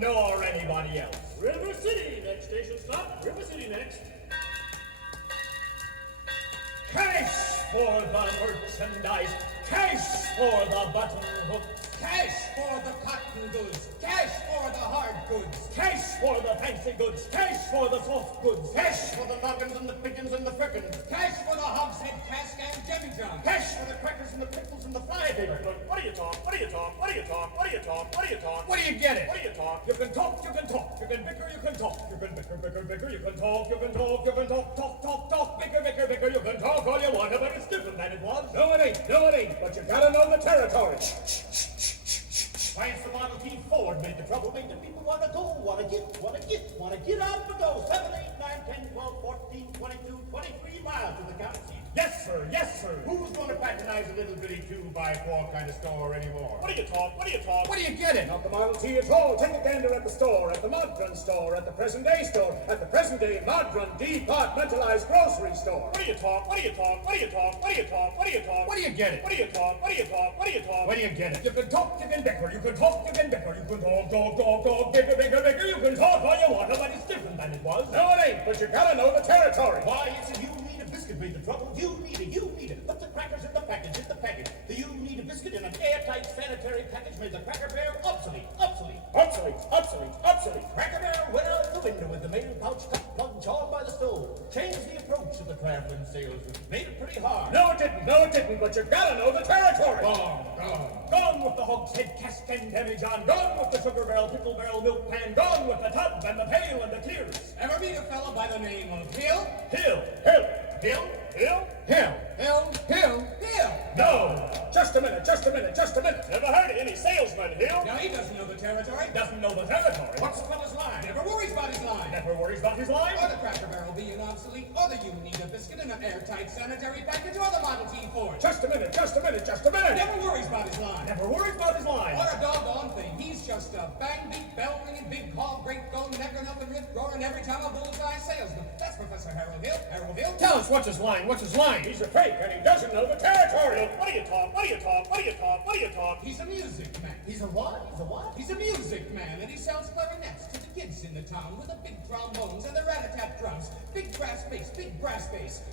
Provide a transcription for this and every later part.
Nor anybody else. River City, next station stop. River City next. Cash for the merchandise. Cash for the button hook. Cash for the cotton goods. Cash for the hard goods. Cash for the fancy goods. Cash for the soft goods. Cash for the noggins and the pickings and the frickins. Cash for the hogshead cask and demijohn. Cash for the crackers and the pickles and the fly paper. What do you talk? What do you talk? What do you talk? What do you talk? What do you talk? What do you get it? What do you talk? You can talk, you can talk. You can bicker, you can talk. You can bicker. You can talk, you can talk. You can talk. Bicker. You can talk all you want, but it's different than it was. No, it ain't. But you gotta know the territory. Why, it's the Model T Ford made the trouble, made the people want to go, want to get out and go. 7, 8, 9, 10, 12, 14, 22, 23 miles to the county seat. Yes, sir. Who's going to patronize a little bitty 2x4 kind of store anymore? What do you talk? What do you get it? Not the Model T at all. Take a gander at the store, at the Modrun store, at the present day store, at the present day Modrun departmentalized grocery store. What do you talk? What do you get it? What do you talk? What do you get it? You can talk, you can bicker, you can talk, you can bicker, you can talk, bicker, you can talk all you want, but it's different than it was. No, it ain't, but you gotta know the territory. Why, it's a you need a biscuit made the trouble. You need it. Put the crackers in the package, The you need a biscuit in an airtight sanitary package made the Cracker Barrel obsolete. Cracker Barrel went out the window with the mail pouch cut plug torn by the stove. Changed the approach of the traveling salesman. Made it pretty hard. No, it didn't, but you gotta know the territory. Gone with the hogshead cask and demijohn. Gone with the sugar barrel, pickle barrel, milk pan. Gone with the tub and the pail and the tears. Ever meet a fellow by the name of Hill? Hill. No. Just a minute. Never heard of any salesman, Hill. Now, he doesn't know the territory. What's the fellow's line? Never worries about his line. Or the Cracker Barrel being obsolete, or the you need a biscuit in an airtight sanitary package, or the Model T Ford. Just a minute. Never worries about his line. Or a doggone thing. He's just a bang, beat, bell-ringing, big hog, great gone, necking up and rip roaring every time a bullseye salesman. That's Professor Harold Hill. Tell us what's his line. He's a fake, and he doesn't know the territory. What do you talk? He's a music man. He's a what? He's a music man, and he sells clarinets to the kids in the town with the big trombones and the rat-a-tat drums, big brass bass,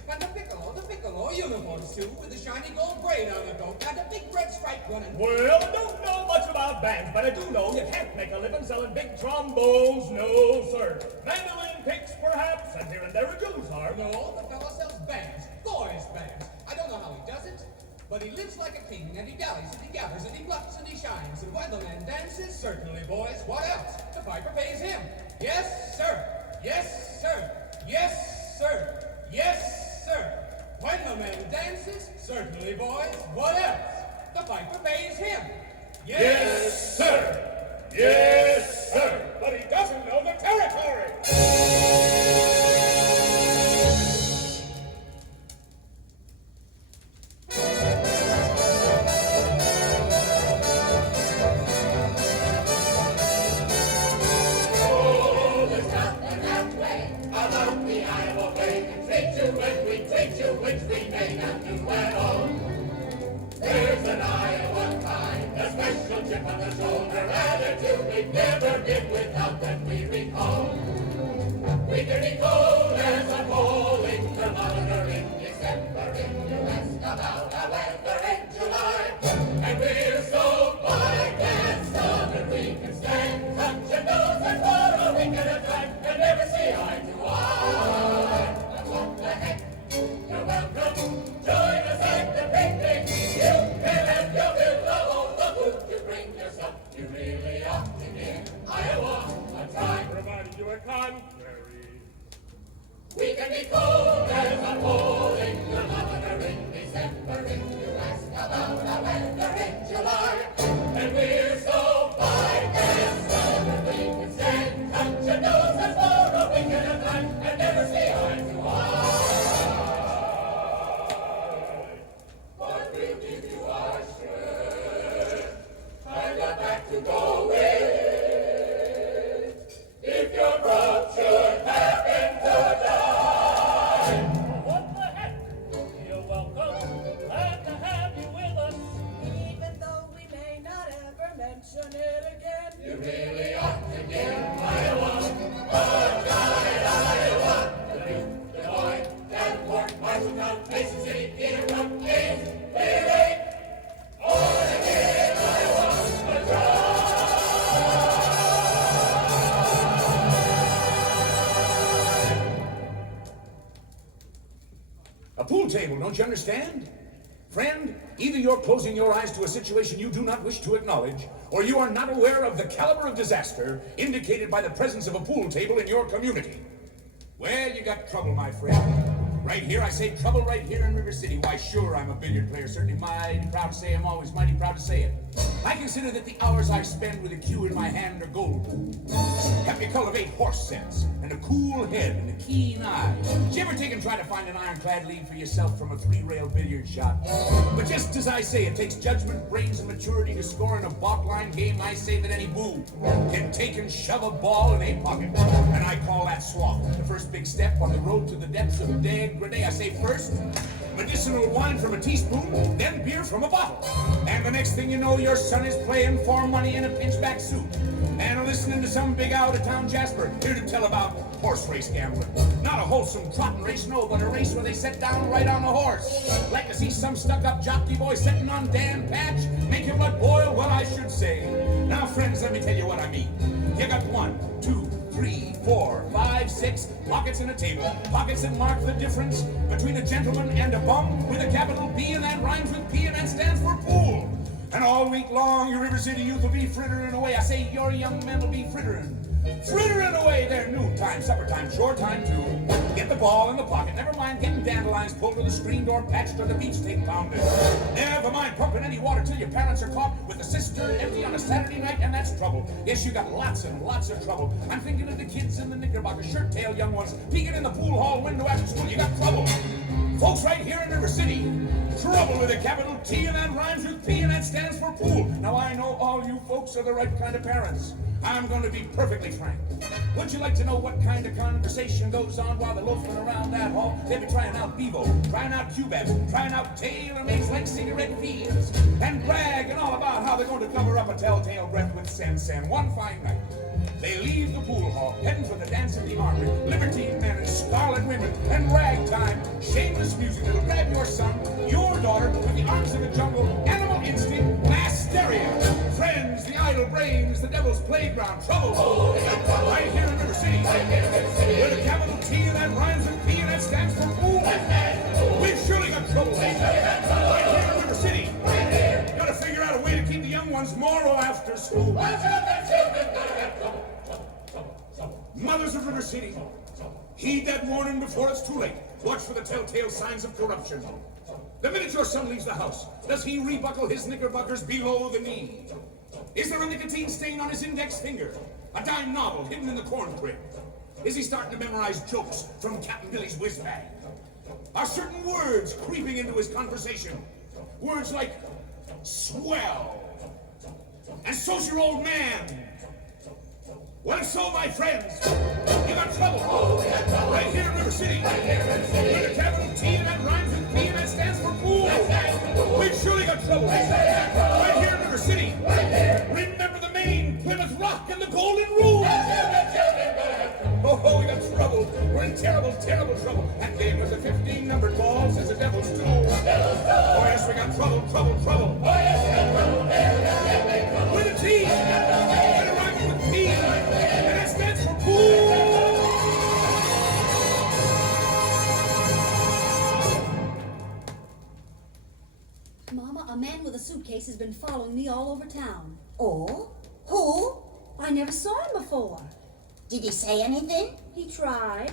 and the piccolo uniforms too, with the shiny gold braid on the coat and a big red stripe running. Well, I don't know much about bands, but I do know you can't make a living selling big trombones, no sir. Mandolin picks, perhaps, and here and there a guitar. No, the fellow sells bands, boys' bands. I don't know how he does it, but he lives like a king, and he dallies, and he gathers, and he bluffs, and he shines, and when the man dances, certainly, boys, what else? The piper pays him. Yes, sir. When the man dances, certainly, boys, what else? The piper pays him. Yes, sir. But he doesn't know the territory. Treat you when we've never been without that we recall. We can be cold as a rolling thermometer in December. If you ask about our weather in July, and we're so fine and stubborn we can stand touching noses for a week at a time and never see eye to eye. But what the heck? You're welcome. Join us at the picnic. You can have your fill of all the food you bring yourself. You really ought to give Iowa a try. Provided you a contrary. We can be cold as a rolling thermometer in December if you ask about our weather in July. And we're so fine and stubborn we can stand touching noses for a week at a time and never see eye to eye. But we'll give you our shirt and a back to go with if your brother should happen to die. What the heck? You're welcome. Glad to have you with us. Even though we may not ever mention it again. You really ought to give Iowa a try. Iowa, Dubuque, Des Moines, Davenport, Marshalltown, Mason City, Peter Brook, Ames, Clear Lake. All to give Iowa a try. A pool table, don't you understand? Friend, either you're closing your eyes to a situation you do not wish to acknowledge, or you are not aware of the caliber of disaster indicated by the presence of a pool table in your community. Well, you got trouble, my friend. Right here, I say trouble right here in River City. Why, sure, I'm a billiard player, certainly mighty proud to say I'm always mighty proud to say it. I consider that the hours I spend with a cue in my hand are gold. Help me cultivate horse sense, and a cool head, and a keen eye. Did you ever take and try to find an ironclad lead for yourself from a three-rail billiard shot? But just as I say, it takes judgment, brains, and maturity to score in a bot-line game. I say that any boob can take and shove a ball in a pocket, and I call that swath. The first big step on the road to the depths of degradation. I say first, medicinal wine from a teaspoon, then beer from a bottle. And the next thing you know, your son is playing for money in a pinchback suit, and listening to some big out-of-town Jasper here to tell about horse race gambling. Not a wholesome trotting race, no, but a race where they sit down right on the horse. Like to see some stuck-up jockey boy sitting on Dan Patch, make your blood boil, well, I should say. Now, friends, let me tell you what I mean. You got 1, 2, 3, 4, 5, 6 pockets in a table. Pockets that mark the difference between a gentleman and a bum with a capital B, and that rhymes with P, and that stands for pool. And all week long, your River City youth will be frittering away. I say your young men will be frittering away their noontime, supper time, shore time too. Get the ball in the pocket. Never mind getting dandelions pulled or the screen door patched or the beach tape pounded. Never mind pumping any water till your parents are caught with the cistern empty on a Saturday night, and that's trouble. Yes, you got lots and lots of trouble. I'm thinking of the kids in the knickerbocker shirt-tail young ones peeking in the pool hall window after school. You got trouble. Folks right here in River City, trouble with a capital T, and that rhymes with P, and that stands for pool. Now I know all you folks are the right kind of parents. I'm going to be perfectly frank. Would you like to know what kind of conversation goes on while they're loafing around that hall? They'll be trying out Bevo, trying out Cubebs, trying out tailor-mades like cigarette fields, and bragging all about how they're going to cover up a telltale breath with sense. And one fine night, they leave the pool hall, heading for the dance of the armory, libertine men and scarlet women, and ragtime, shameless music that'll grab your son, your daughter, with the arms of the jungle, animal instinct, mass hysteria. Friends, the idle brains, the devil's playground, trouble. Right here in River City, with a capital T and that rhymes with P and that stands for pool. We've surely got trouble. Right here in River City. Gotta figure out a way to keep the young ones moral after school. Mothers of River City, heed that warning before it's too late. Watch for the telltale signs of corruption. The minute your son leaves the house, does he rebuckle his knickerbockers below the knee? Is there a nicotine stain on his index finger? A dime novel hidden in the corn crib? Is he starting to memorize jokes from Captain Billy's whiz bag? Are certain words creeping into his conversation? Words like swell and so's your old man. Well, so, my friends, you got trouble. Right here in River City. With a capital T and that rhymes with P and that stands for pool. We've surely got trouble. Right here in River City. Remember the Maine, Plymouth Rock, and the Mama, a man with a suitcase has been following me all over town. Oh? Who? I never saw him before. Did he say anything? He tried.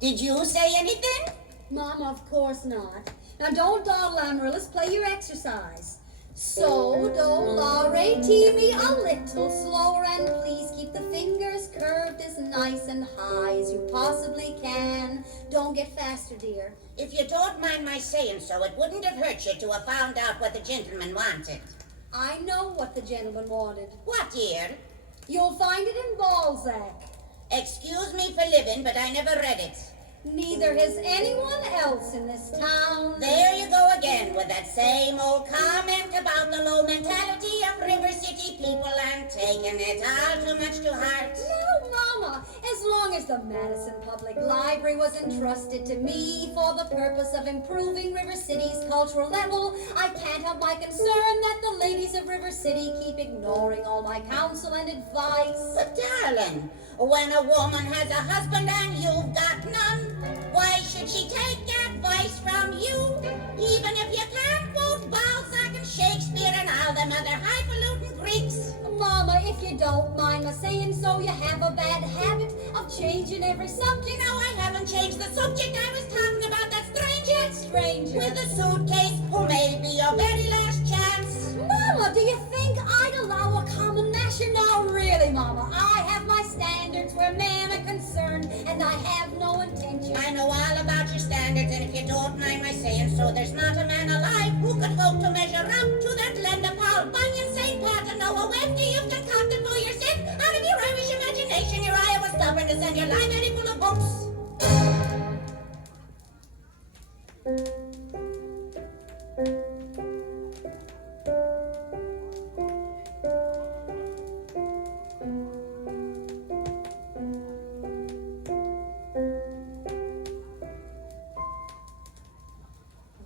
Did you say anything? Mama, of course not. Now don't dawdle, Amaryllis. Play your exercise. So, do, la, re, ti, mi, a little slower, and please keep the fingers curved as nice and high as you possibly can. Don't get faster, dear. If you don't mind my saying so, it wouldn't have hurt you to have found out what the gentleman wanted. I know what the gentleman wanted. What, dear? You'll find it in Balzac. Excuse me for living, but I never read it. Neither has anyone else in this town. There you go again with that same old comment about the low mentality of River City people and taking it all too much to heart. No, Mama. As long as the Madison Public Library was entrusted to me for the purpose of improving River City's cultural level, I can't help my concern that the ladies of River City keep ignoring all my counsel and advice. But darling, when a woman has a husband and you've got none, why should she take advice from you? Even if you can't quote Balzac and Shakespeare and all them other highfalutin Greeks. Mama, if you don't mind my saying so, you have a bad habit of changing every subject. No, I haven't changed the subject. I was talking about that stranger. Stranger. With a suitcase who may be your very last chance. Mama, do you think I'd allow a common masher? No, really, Mama. I have my standards where men are concerned, and I have no intention. I know all about your standards, and if you don't mind my saying so, there's not a man alive who could hope to measure up to that Glenda Paul Bunyan St. Pat and Noah Webster you've concocted for yourself out of your Irish imagination. Your Iowa stubborn to send your library full of books.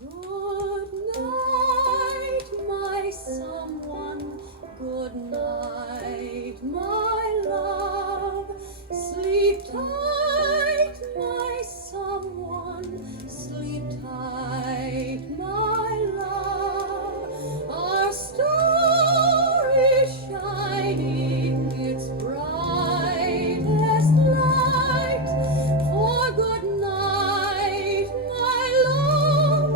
Good night, my someone. Good night, my love. Sleep tight, my someone. Sleep tight, my love. Our star is shining its brightest light. For good night, my love.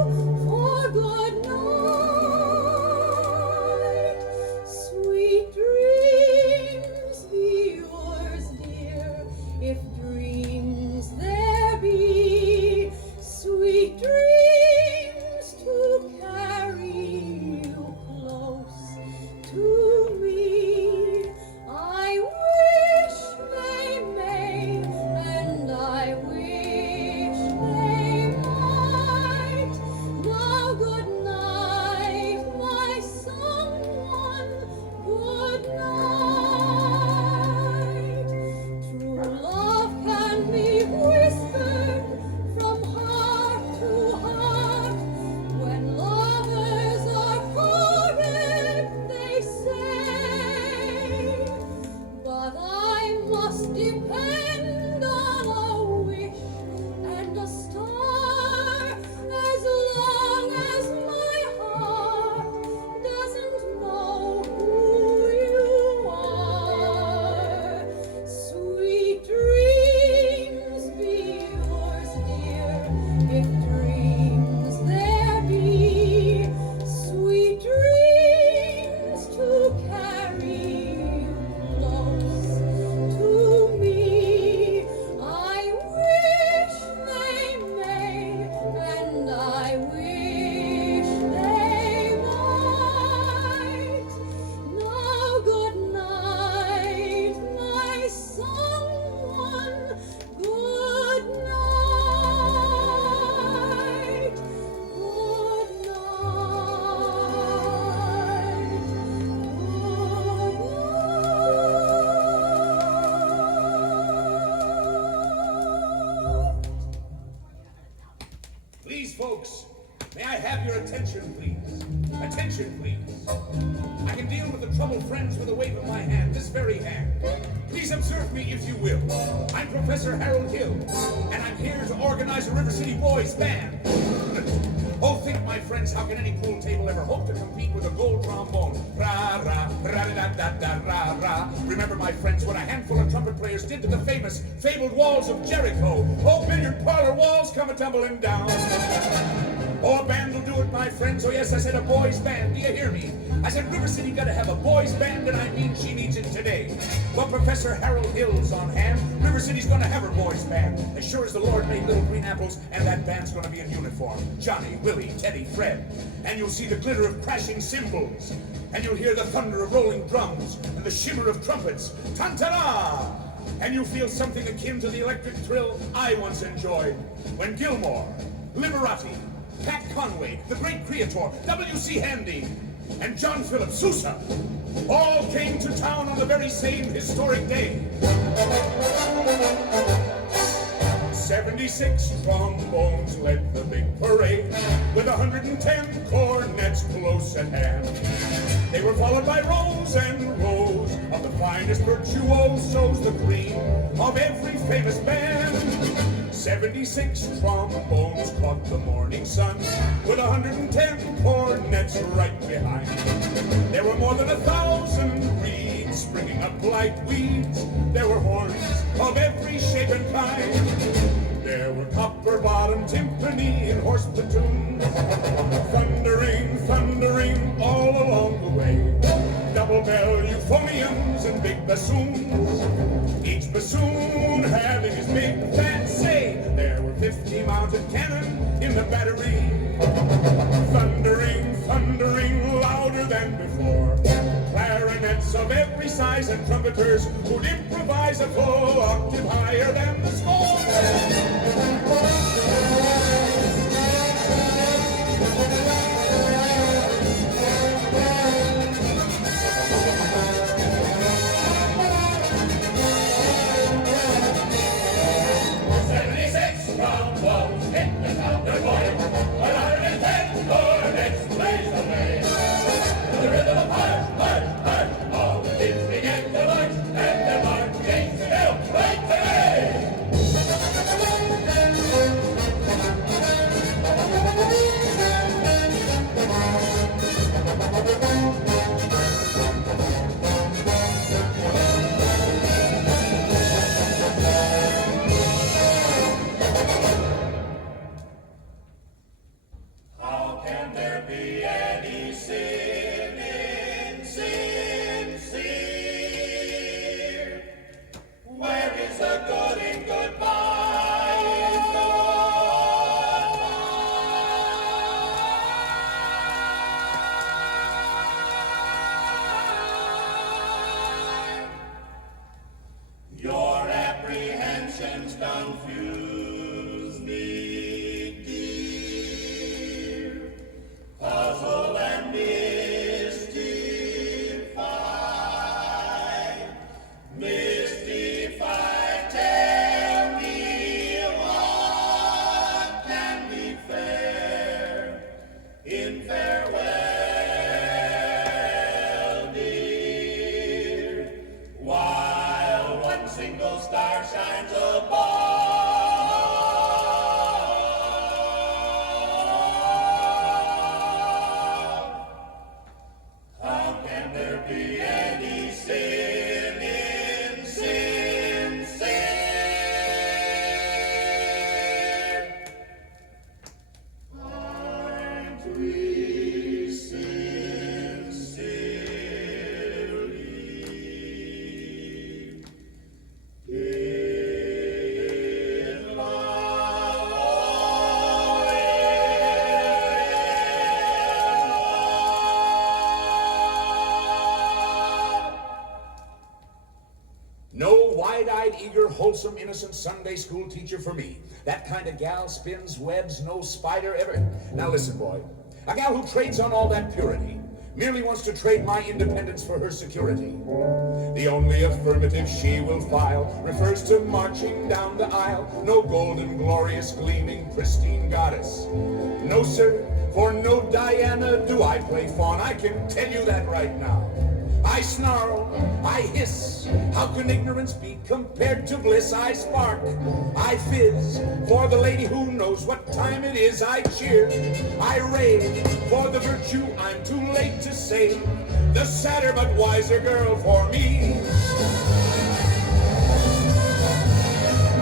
For good night. Sweet dreams be yours, dear, if dreams there be. Sweet dreams to carry you close to me. I wish they may, and I wish they might. Now good night, my someone. Good night. True love can be whispered from heart to heart. When lovers are parted, they say. But I must depend on a wish and a star as long as my heart doesn't know who you are. Sweet dreams be yours, dear, if dreams there be. Sweet dreams to carry you close to me. I wish they may, and I wish they might. Now good night, my someone. Good night. Good night. Please, folks, may I have your attention, please? Attention, please. I can deal with the troubled friends with a wave of my hand, this very hand. Please observe me, if you will. I'm Professor Harold Hill, and I'm here to organize a River City Boys band. Oh, think, my friends, friends, how can any pool table ever hope to compete with a gold trombone? Ra ra ra da da da ra ra. Remember, my friends, what a handful of trumpet players did to the famous, fabled walls of Jericho. Oh, billiard parlor walls come a tumbling down. Oh, a band will do it, my friends. Oh, yes, I said a boys' band. Do you hear me? I said River City gotta have a boys' band, and I mean she needs it today. Well, Professor Harold Hill's on hand. River City's gonna have her boys' band. As sure as the Lord made little green apples, and that band's gonna be in uniform. Johnny, Willie, Teddy, Fred. And you'll see the glitter of crashing cymbals. And you'll hear the thunder of rolling drums, and the shimmer of trumpets. Tan-ta-da! And you'll feel something akin to the electric thrill I once enjoyed when Gilmore, Liberati, Pat Conway, the great Creator, W.C. Handy, and John Philip Sousa all came to town on the very same historic day. 76 trombones led the big parade, with 110 cornets close at hand. They were followed by rows and rows of the finest virtuosos, the cream of every famous band. 76 trombones caught the morning sun, with 110 cornets right behind. There were more than 1,000 reeds springing up like weeds. There were horns of every shape and kind. There were copper-bottomed timpani and horse platoons, thundering, thundering all along the way. Double-bell euphoniums and big bassoons, each bassoon having his big fat say. There were 50 mounted cannon in the battery, thundering, thundering louder than before. Clarinets of every size and trumpeters who'd improvise a full octave higher than the score. 76 trombones hit the top their going, 110 cornets blaze away. To the rhythm of march, march, march, all the kids began to march, and their marching still right today. How can there be any sin insincere? Where is the good in goodbye in goodbye? Your apprehensions confuse me, dear. Puzzle and mystify, mystify. Tell me what can be fair in farewell, dear, while one single star shines above. How can there be any sin insincere? Aren't we sincerely in love? No wide-eyed, eager, wholesome, innocent Sunday school teacher for me. That kind of gal spins webs no spider ever. Now listen, boy. A gal who trades on all that purity merely wants to trade my independence for her security. The only affirmative she will file refers to marching down the aisle. No golden, glorious, gleaming, pristine goddess. No, sir, for no Diana do I play fawn. I can tell you that right now. I snarl, I hiss. How can ignorance be compared to bliss? I spark, I fizz. For the lady who knows what time it is, I cheer, I rave. For the virtue I'm too late to save. The sadder but wiser girl for me.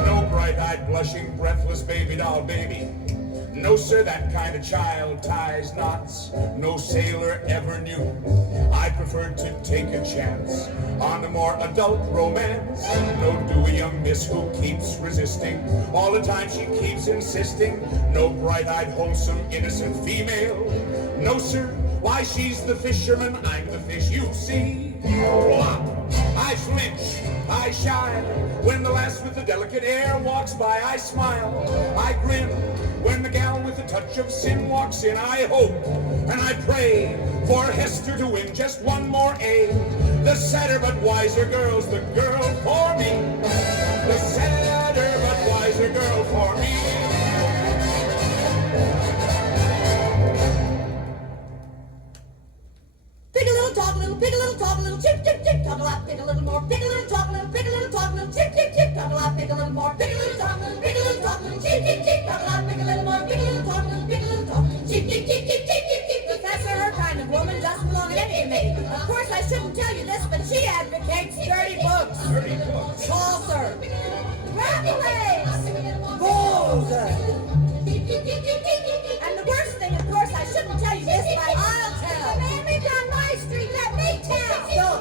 No bright-eyed, blushing, breathless baby doll baby. No, sir, that kind of child ties knots. No sailor ever knew. I preferred to take a chance on a more adult romance. No dewy young miss who keeps resisting. All the time she keeps insisting. No bright-eyed, wholesome, innocent female. No, sir, why she's the fisherman, I'm the fish you see. Plop! I flinch, I shy. When the lass with the delicate air walks by, I smile, I grin. When the gal with a touch of sin walks in, I hope and I pray for Hester to win just one more A. The sadder but wiser girl's the girl for me. The sadder but wiser girl for me. Pick a little, talk a little, pick a little, talk a little, chip, chip, chip, talk a lot, pick a little more, pick a little, talk a little, pick a little, talk a little, chip, chip, chip, talk a lot, pick a little more, pick a little, talk a little, pick a little, talk a little, chip, chip, chip, talk a lot, pick a little more, pick a little, talk a little, pick a little, talk, chip, chip, chip, chip, chip, chip, chip. Professor, her kind of woman doesn't belong in any committee. Of course, I shouldn't tell you this, but she advocates dirty books. Dirty books. Saucer. Rattleways. Balls. And the worst thing, of course, I shouldn't tell you this, but I'll tell. The man lived on my street, let me tell. Stop.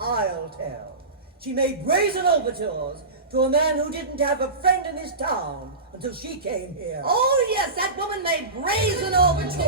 I'll tell. She made brazen overtures to a man who didn't have a friend in his town until she came here. Oh, yes, that woman made brazen overtures.